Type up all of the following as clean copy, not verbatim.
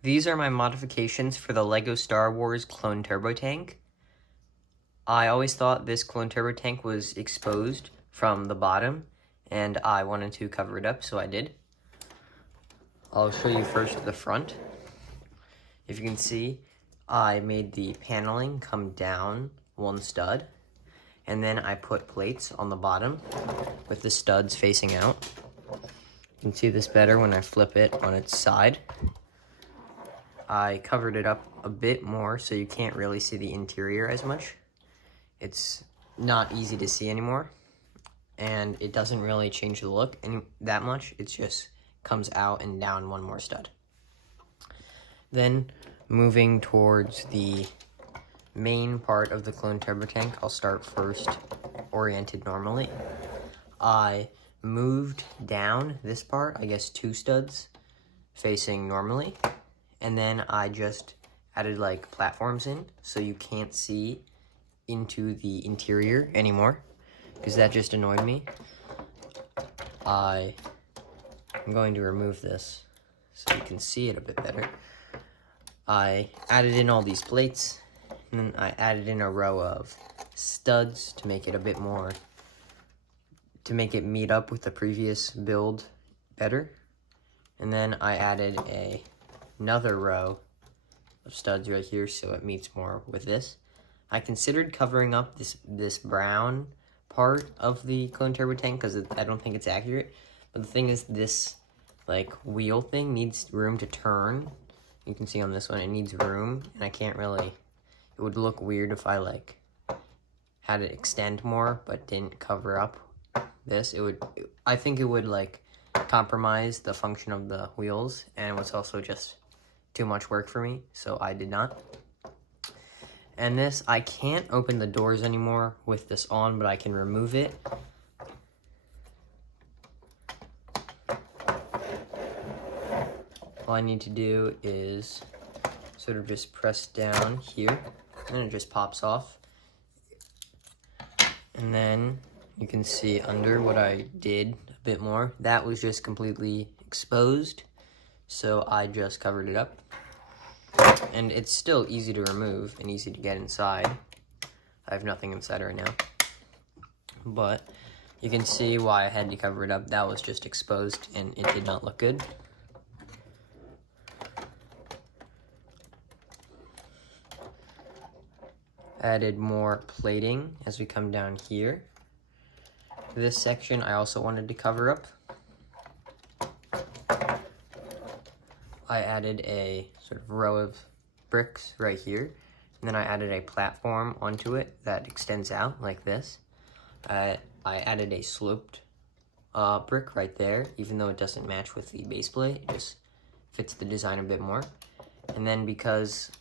These are my modifications for the LEGO Star Wars Clone Turbo Tank. I always thought this Clone Turbo Tank was exposed from the bottom, and I wanted to cover it up, so I did. I'll show you first the front. If you can see, I made the paneling come down one stud, and then I put plates on the bottom with the studs facing out. You can see this better when I flip it on its side. I covered it up a bit more so you can't really see the interior as much. It's not easy to see anymore, and it doesn't really change the look that much. It just comes out and down one more stud. Then moving towards the main part of the Clone Turbo Tank, I'll start first oriented normally. I moved down this part, I guess 2 studs facing normally, and then I just added like platforms in so you can't see into the interior anymore, because that just annoyed me. I'm going to remove this so you can see it a bit better. I added in all these plates, and then I added in a row of studs to make it a bit more, to make it meet up with the previous build better. And then I added another row of studs right here so it meets more with this. I considered covering up this brown part of the Clone Turbo Tank because I don't think it's accurate. But the thing is, this like wheel thing needs room to turn. You can see on this one, it needs room, and I can't really, it would look weird if I like had it extend more but didn't cover up this. I think it would like compromise the function of the wheels, and it was also just too much work for me, so I did not. And this, I can't open the doors anymore with this on, but I can remove it. All I need to do is sort of just press down here, and it just pops off. And then you can see under what I did a bit more. That was just completely exposed, so I just covered it up. And it's still easy to remove and easy to get inside. I have nothing inside right now. But you can see why I had to cover it up. That was just exposed and it did not look good. Added more plating as we come down here. This section I also wanted to cover up. I added a sort of row of bricks right here, and then I added a platform onto it that extends out like this. I added a sloped brick right there, even though it doesn't match with the base plate. It just fits the design a bit more. And then because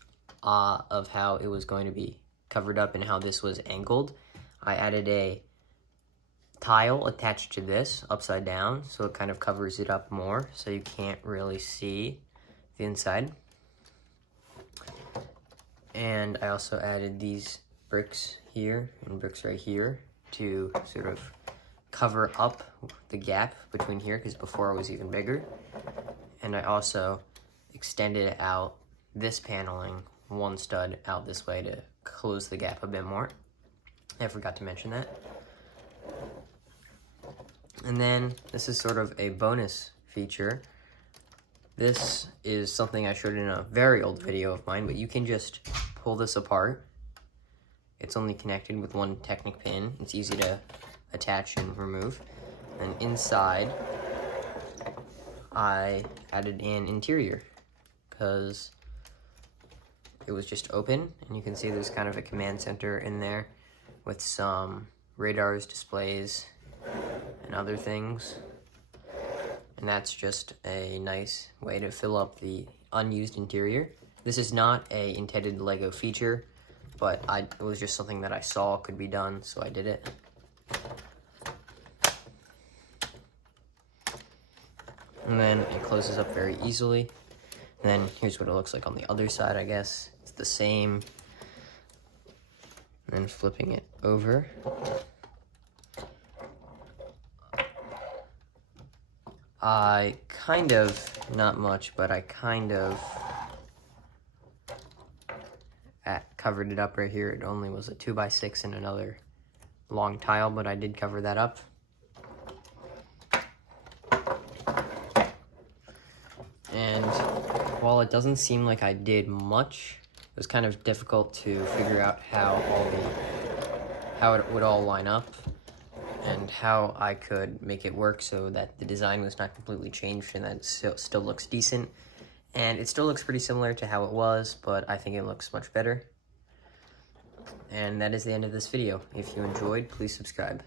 of how it was going to be covered up and how this was angled, I added a tile attached to this upside down, so it kind of covers it up more so you can't really see the inside. And I also added these bricks here and bricks right here to sort of cover up the gap between here, because before it was even bigger. And I also extended out this paneling one stud out this way to close the gap a bit more. I forgot to mention that. And then this is sort of a bonus feature. This is something I showed in a very old video of mine, but you can just pull this apart. It's only connected with one Technic pin. It's easy to attach and remove. And inside, I added an interior because it was just open, and you can see there's kind of a command center in there with some radars, displays, and other things. And that's just a nice way to fill up the unused interior. This is not a intended LEGO feature, but it was just something that I saw could be done, so I did it. And then it closes up very easily. And then here's what it looks like on the other side, I guess. It's the same. And then flipping it over. I kind of, not much, but I kind of covered it up right here. It only was a 2x6 and another long tile, but I did cover that up. And while it doesn't seem like I did much, it was kind of difficult to figure out how it would all line up and how I could make it work so that the design was not completely changed and that it still looks decent. And it still looks pretty similar to how it was, but I think it looks much better. And that is the end of this video. If you enjoyed, please subscribe.